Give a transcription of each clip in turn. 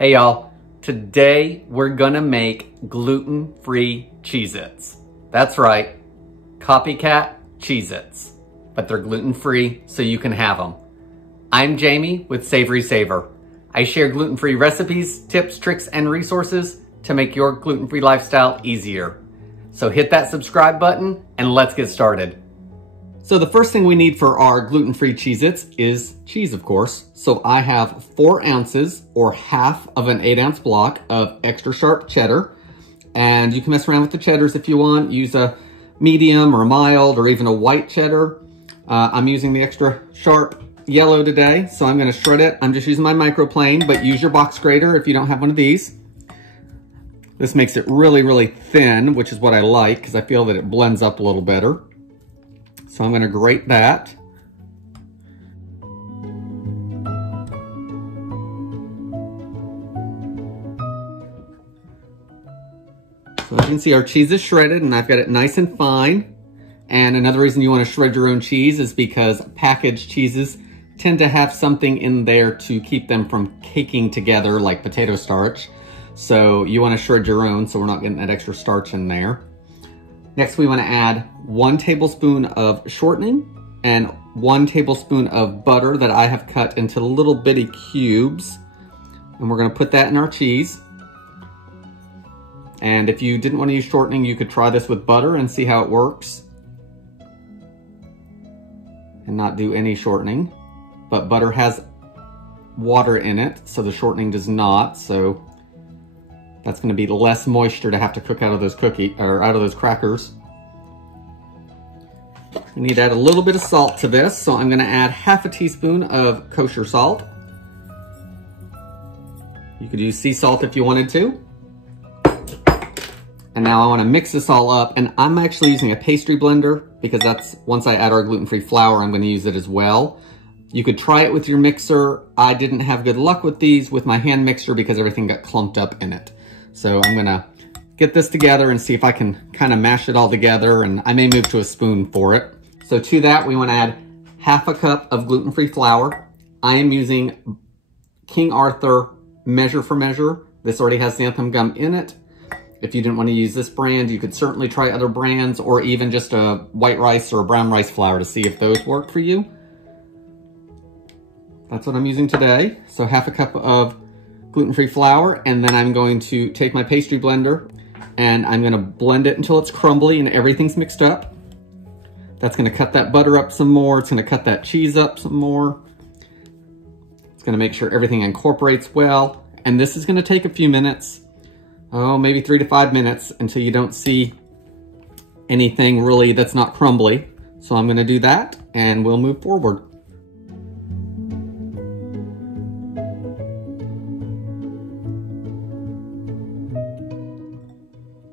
Hey y'all, today we're gonna make gluten-free Cheez-Its. That's right, Copycat Cheez-Its, but they're gluten-free so you can have them. I'm Jamie with SavorySaver. I share gluten-free recipes, tips, tricks, and resources to make your gluten-free lifestyle easier. So hit that subscribe button and let's get started. So the first thing we need for our gluten-free Cheez-Its is cheese, of course. So I have 4 ounces or half of an 8-ounce block of extra sharp cheddar. And you can mess around with the cheddars if you want. Use a medium or a mild or even a white cheddar. I'm using the extra sharp yellow today, so I'm gonna shred it. I'm just using my microplane, but use your box grater if you don't have one of these. This makes it really, really thin, which is what I like because I feel that it blends up a little better. So I'm going to grate that. So as you can see, our cheese is shredded and I've got it nice and fine. And another reason you want to shred your own cheese is because packaged cheeses tend to have something in there to keep them from caking together like potato starch. So you want to shred your own so we're not getting that extra starch in there. Next, we want to add 1 tablespoon of shortening and 1 tablespoon of butter that I have cut into little bitty cubes. And we're going to put that in our cheese. And if you didn't want to use shortening, you could try this with butter and see how it works. And not do any shortening. But butter has water in it, so the shortening does not. So that's going to be less moisture to have to cook out of those out of those crackers. We need to add a little bit of salt to this, so I'm going to add half a teaspoon of kosher salt. You could use sea salt if you wanted to. And now I want to mix this all up, and I'm actually using a pastry blender because that's, once I add our gluten-free flour, I'm going to use it as well. You could try it with your mixer. I didn't have good luck with these with my hand mixer because everything got clumped up in it. So I'm gonna get this together and see if I can kind of mash it all together, and I may move to a spoon for it. So to that, we wanna add half a cup of gluten-free flour. I am using King Arthur Measure for Measure. This already has xanthan gum in it. If you didn't want to use this brand, you could certainly try other brands or even just a white rice or a brown rice flour to see if those work for you. That's what I'm using today. So half a cup of gluten-free flour, and then I'm going to take my pastry blender and I'm gonna blend it until it's crumbly and everything's mixed up. That's gonna cut that butter up some more. It's gonna cut that cheese up some more. It's gonna make sure everything incorporates well. And this is gonna take a few minutes, maybe 3 to 5 minutes until you don't see anything really that's not crumbly. So I'm gonna do that and we'll move forward.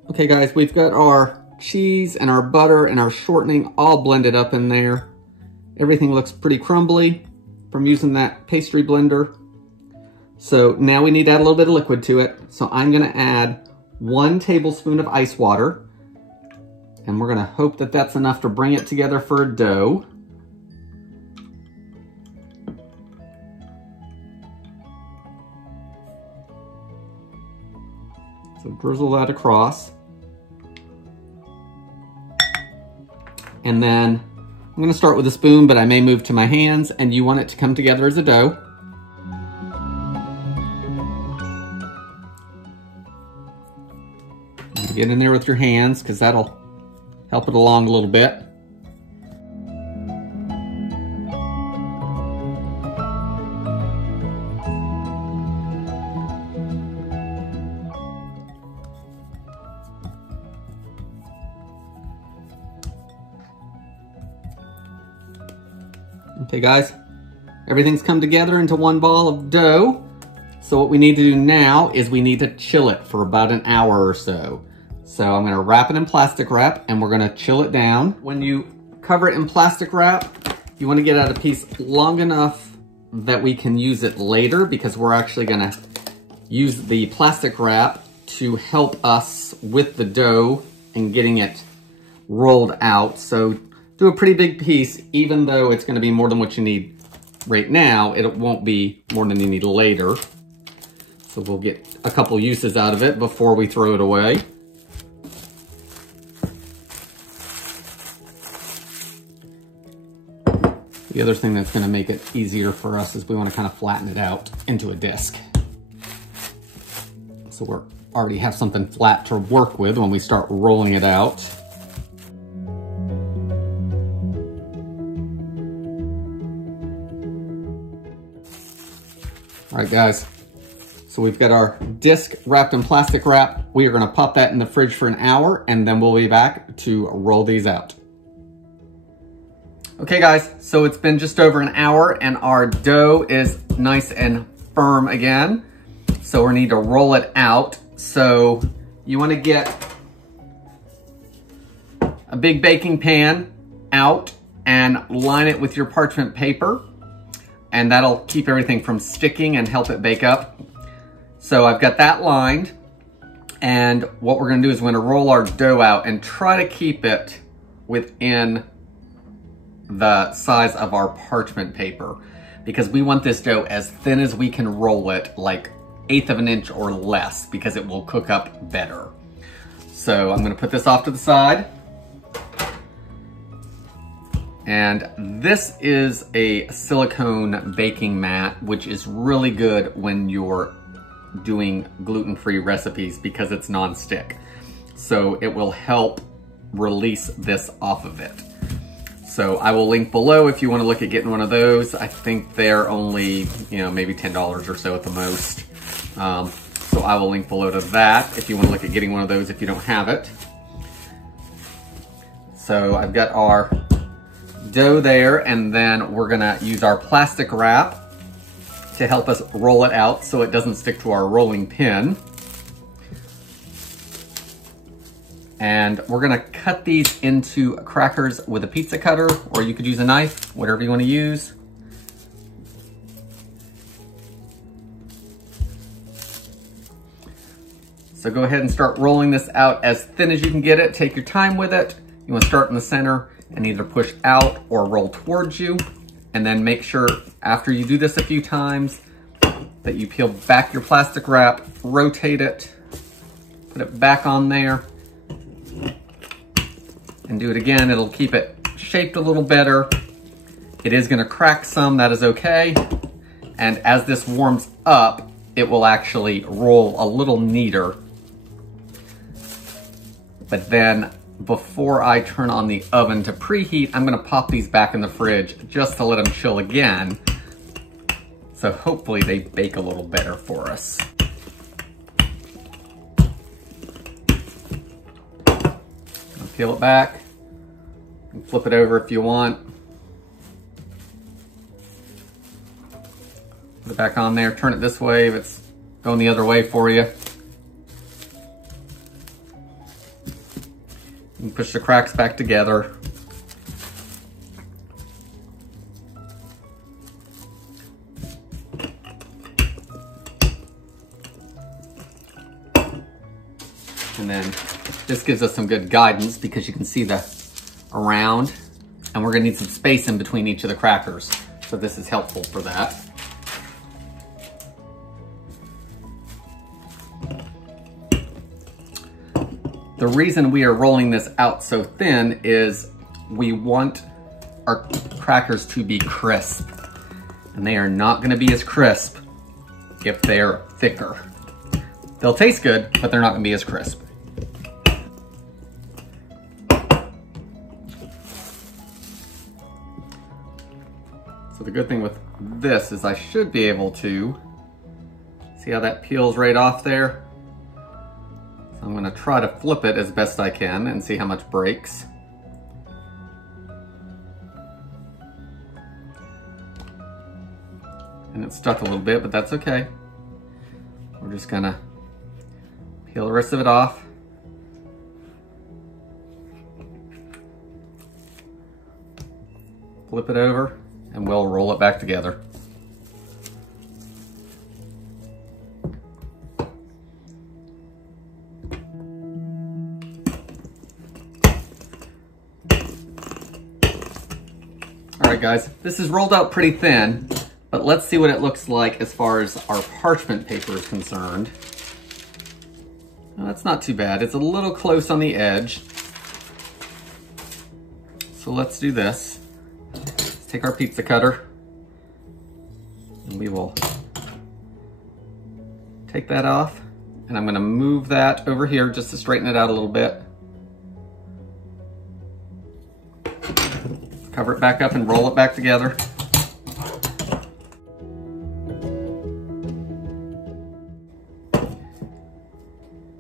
Okay guys, we've got our cheese and our butter and our shortening all blended up in there. Everything looks pretty crumbly from using that pastry blender. So now we need to add a little bit of liquid to it. So I'm gonna add 1 tablespoon of ice water. And we're gonna hope that that's enough to bring it together for a dough. So drizzle that across. And then I'm gonna start with a spoon, but I may move to my hands, and you want it to come together as a dough. Get in there with your hands, because that'll help it along a little bit. Okay guys, everything's come together into one ball of dough. So what we need to do now is we need to chill it for about an hour or so. So I'm gonna wrap it in plastic wrap and we're gonna chill it down. When you cover it in plastic wrap, you wanna get out a piece long enough that we can use it later, because we're actually gonna use the plastic wrap to help us with the dough and getting it rolled out. So do a pretty big piece, even though it's gonna be more than what you need right now, it won't be more than you need later. So So we'll get a couple uses out of it before we throw it away. The other thing that's gonna make it easier for us is we wanna kind of flatten it out into a disc. So we already have something flat to work with when we start rolling it out. All right, guys. So we've got our disc wrapped in plastic wrap. We are gonna pop that in the fridge for an hour and then we'll be back to roll these out. Okay guys, so it's been just over an hour and our dough is nice and firm again. So we need to roll it out. So you wanna get a big baking pan out and line it with your parchment paper, and that'll keep everything from sticking and help it bake up. So I've got that lined, and what we're gonna do is we're gonna roll our dough out and try to keep it within the size of our parchment paper, because we want this dough as thin as we can roll it, like 1/8 of an inch or less, because it will cook up better. So I'm gonna put this off to the side. And this is a silicone baking mat, which is really good when you're doing gluten-free recipes because it's non-stick. So it will help release this off of it. So I will link below if you want to look at getting one of those. I think they're only, maybe $10 or so at the most. So I will link below to that if you want to look at getting one of those if you don't have it. So I've got our dough there, and then we're gonna use our plastic wrap to help us roll it out so it doesn't stick to our rolling pin. And we're gonna cut these into crackers with a pizza cutter, or you could use a knife, whatever you wanna use. So go ahead and start rolling this out as thin as you can get it. Take your time with it. You wanna start in the center and either push out or roll towards you. And then make sure after you do this a few times that you peel back your plastic wrap, rotate it, put it back on there, and do it again. It'll keep it shaped a little better. It is gonna crack some, that is okay. And as this warms up, it will actually roll a little neater. But then before I turn on the oven to preheat, I'm gonna pop these back in the fridge just to let them chill again. So hopefully they bake a little better for us. Peel it back and flip it over if you want. Put it back on there, turn it this way if it's going the other way for you. And push the cracks back together. And then this gives us some good guidance because you can see the around, and we're gonna need some space in between each of the crackers. So this is helpful for that. The reason we are rolling this out so thin is we want our crackers to be crisp, and they are not gonna be as crisp if they're thicker. They'll taste good, but they're not gonna be as crisp. So the good thing with this is I should be able to see how that peels right off there. So I'm gonna try to flip it as best I can and see how much breaks. And it's stuck a little bit, but that's okay. We're just gonna peel the rest of it off. Flip it over, and we'll roll it back together. All right, guys, this is rolled out pretty thin, but But let's see what it looks like as far as our parchment paper is concerned. Well, that's not too bad. It's a little close on the edge. So let's do this. Let's take our pizza cutter and we will take that off. And I'm gonna move that over here just to straighten it out a little bit. Cover it back up and roll it back together.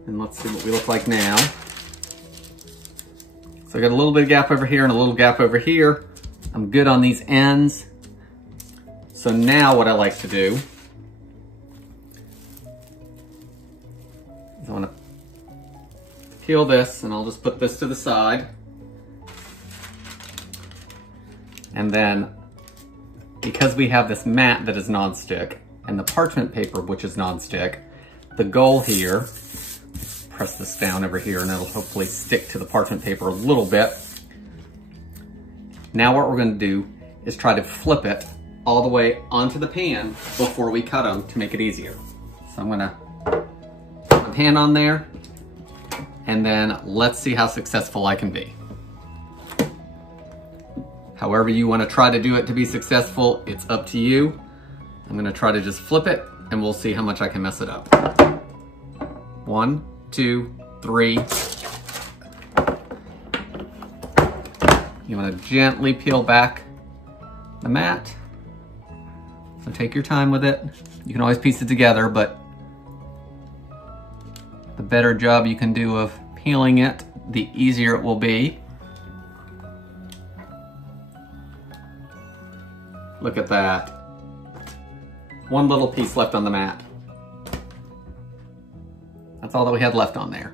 And let's see what we look like now. So I got a little bit of gap over here and a little gap over here. I'm good on these ends. So now what I like to do is I want to peel this, and I'll just put this to the side. And then, because we have this mat that is nonstick and the parchment paper, which is nonstick, the goal here, press this down over here and it'll hopefully stick to the parchment paper a little bit. Now what we're going to do is try to flip it all the way onto the pan before we cut them to make it easier. So I'm going to put the pan on there, and then let's see how successful I can be. However you want to try to do it to be successful, it's up to you. I'm going to try to just flip it and we'll see how much I can mess it up. 1, 2, 3. You want to gently peel back the mat. So take your time with it. You can always piece it together, but the better job you can do of peeling it, the easier it will be. Look at that. One little piece left on the mat. That's all that we had left on there.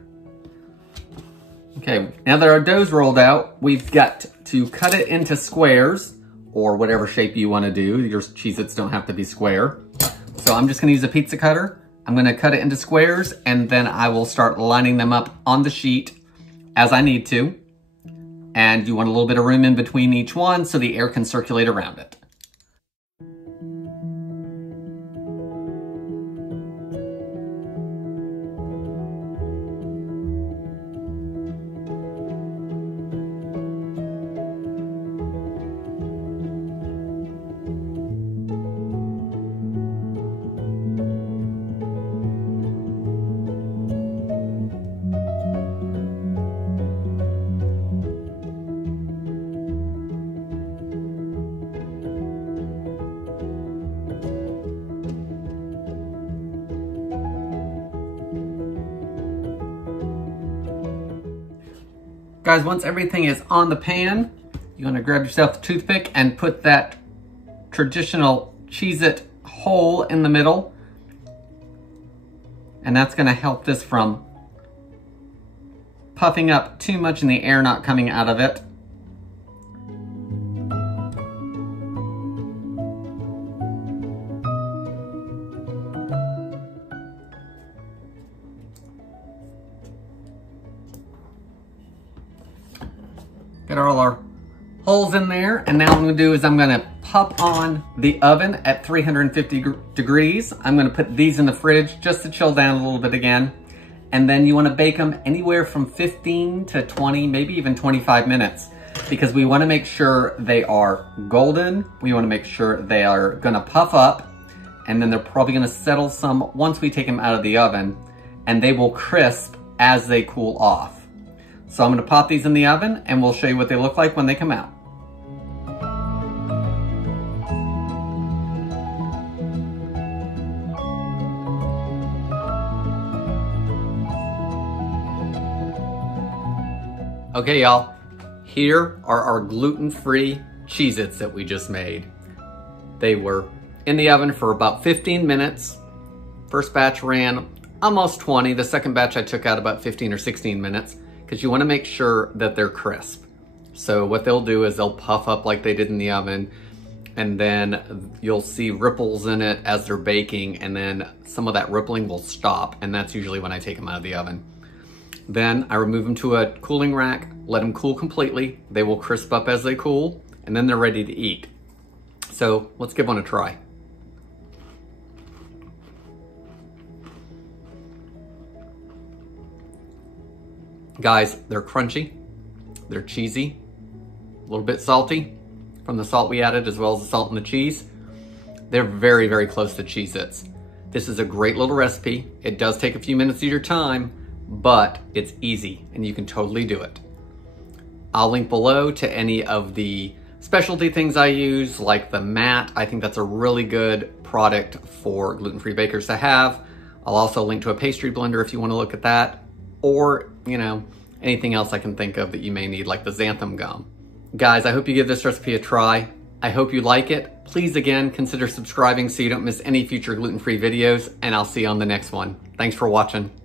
Okay, now that our dough's rolled out, we've got to cut it into squares, or whatever shape you want to do. Your Cheez-Its don't have to be square. So I'm just going to use a pizza cutter. I'm going to cut it into squares, and then I will start lining them up on the sheet as I need to. And you want a little bit of room in between each one so the air can circulate around it. Guys, once everything is on the pan, you want to grab yourself a toothpick and put that traditional Cheez-It hole in the middle. And that's going to help this from puffing up too much and the air not coming out of it. Got all our holes in there, and now what I'm gonna do is I'm gonna pop on the oven at 350 degrees. I'm gonna put these in the fridge just to chill down a little bit again. And then you wanna bake them anywhere from 15 to 20, maybe even 25 minutes, because we wanna make sure they are golden. We wanna make sure they are gonna puff up, and then they're probably gonna settle some once we take them out of the oven, and they will crisp as they cool off. So I'm gonna pop these in the oven and we'll show you what they look like when they come out. Okay, y'all, here are our gluten-free Cheez-Its that we just made. They were in the oven for about 15 minutes. First batch ran almost 20. The second batch I took out about 15 or 16 minutes. Because you want to make sure that they're crisp. So what they'll do is they'll puff up like they did in the oven, and then you'll see ripples in it as they're baking, and then some of that rippling will stop, and that's usually when I take them out of the oven. Then I remove them to a cooling rack, let them cool completely. They will crisp up as they cool, and then they're ready to eat. So let's give one a try. Guys, they're crunchy, they're cheesy, a little bit salty from the salt we added as well as the salt and the cheese. They're very, very close to Cheez-Its. This is a great little recipe. It does take a few minutes of your time, but it's easy and you can totally do it. I'll link below to any of the specialty things I use, like the mat. I think that's a really good product for gluten-free bakers to have. I'll also link to a pastry blender if you want to look at that, or, you know, anything else I can think of that you may need, like the xanthan gum. Guys, I hope you give this recipe a try. I hope you like it. Please, again, consider subscribing so you don't miss any future gluten-free videos, and I'll see you on the next one. Thanks for watching.